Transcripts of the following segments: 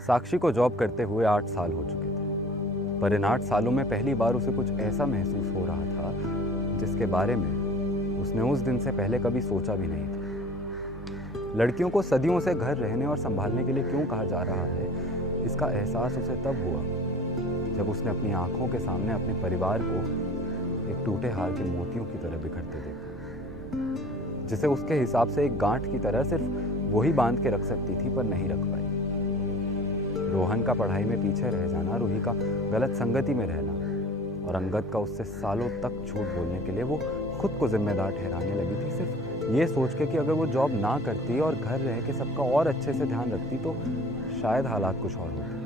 साक्षी को जॉब करते हुए 8 साल हो चुके थे, पर इन 8 सालों में पहली बार उसे कुछ ऐसा महसूस हो रहा था जिसके बारे में उसने उस दिन से पहले कभी सोचा भी नहीं था। लड़कियों को सदियों से घर रहने और संभालने के लिए क्यों कहा जा रहा है, इसका एहसास उसे तब हुआ जब उसने अपनी आंखों के सामने अपने परिवार को एक टूटे हार के मोतियों की तरह बिखरते देखा, जिसे उसके हिसाब से एक गांठ की तरह सिर्फ वही बांध के रख सकती थी, पर नहीं रख पाई। रोहन का पढ़ाई में पीछे रह जाना, रूही का गलत संगति में रहना और अंगद का उससे सालों तक झूठ बोलने के लिए वो खुद को जिम्मेदार ठहराने लगी थी, सिर्फ ये सोच के कि अगर वो जॉब ना करती और घर रह के सबका और अच्छे से ध्यान रखती तो शायद हालात कुछ और होते।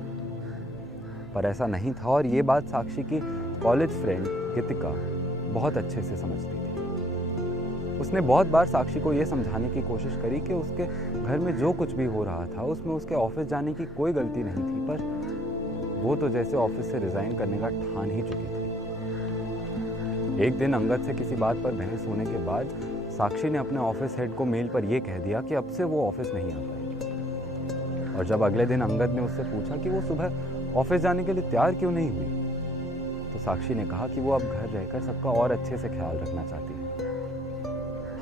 पर ऐसा नहीं था और ये बात साक्षी की कॉलेज फ्रेंड गीतिका बहुत अच्छे से समझती थी। उसने बहुत बार साक्षी को यह समझाने की कोशिश करी कि उसके घर में जो कुछ भी हो रहा था उसमें उसके ऑफिस जाने की कोई गलती नहीं थी, पर वो तो जैसे ऑफिस से रिजाइन करने का ठान ही चुकी थी। एक दिन अंगद से किसी बात पर बहस होने के बाद साक्षी ने अपने ऑफिस हेड को मेल पर यह कह दिया कि अब से वो ऑफिस नहीं आ पाएगी। और जब अगले दिन अंगद ने उससे पूछा कि वो सुबह ऑफिस जाने के लिए तैयार क्यों नहीं हुई, तो साक्षी ने कहा कि वो अब घर रहकर सबका और अच्छे से ख्याल रखना चाहती है।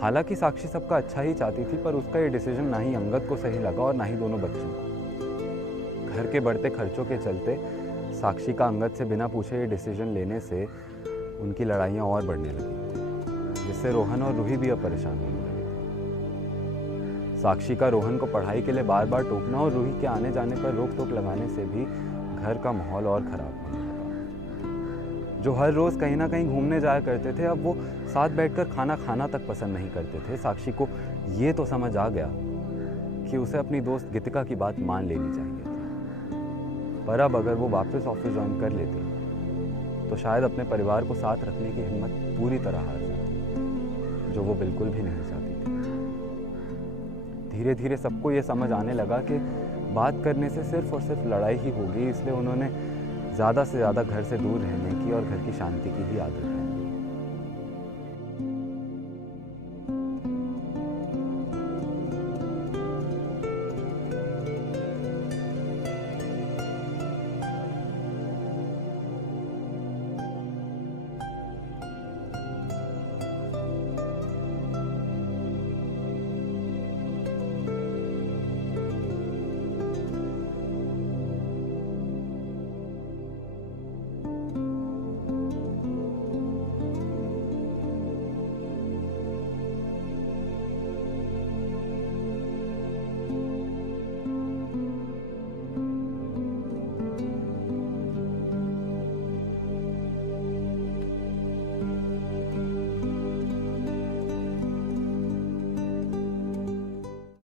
हालांकि साक्षी सबका अच्छा ही चाहती थी, पर उसका ये डिसीजन ना ही अंगद को सही लगा और ना ही दोनों बच्चों को। घर के बढ़ते खर्चों के चलते साक्षी का अंगद से बिना पूछे ये डिसीजन लेने से उनकी लड़ाइयाँ और बढ़ने लगी, जिससे रोहन और रूही भी अब परेशान होने लगे थे। साक्षी का रोहन को पढ़ाई के लिए बार बार टोकना और रूही के आने जाने पर रोक टोक लगाने से भी घर का माहौल और खराब होने लगा। जो हर रोज कहीं ना कहीं घूमने जाया करते थे, अब वो साथ बैठकर खाना खाना तक पसंद नहीं करते थे। साक्षी को ये तो समझ आ गया कि उसे अपनी दोस्त गीतिका की बात मान लेनी चाहिए थी, पर अब अगर वो वापस ऑफिस ज्वाइन कर लेती तो शायद अपने परिवार को साथ रखने की हिम्मत पूरी तरह हार जाती, जो वो बिल्कुल भी नहीं चाहती थी। धीरे धीरे सबको ये समझ आने लगा कि बात करने से सिर्फ और सिर्फ लड़ाई ही होगी, इसलिए उन्होंने ज़्यादा से ज़्यादा घर से दूर रहने की और घर की शांति की ही आदत है।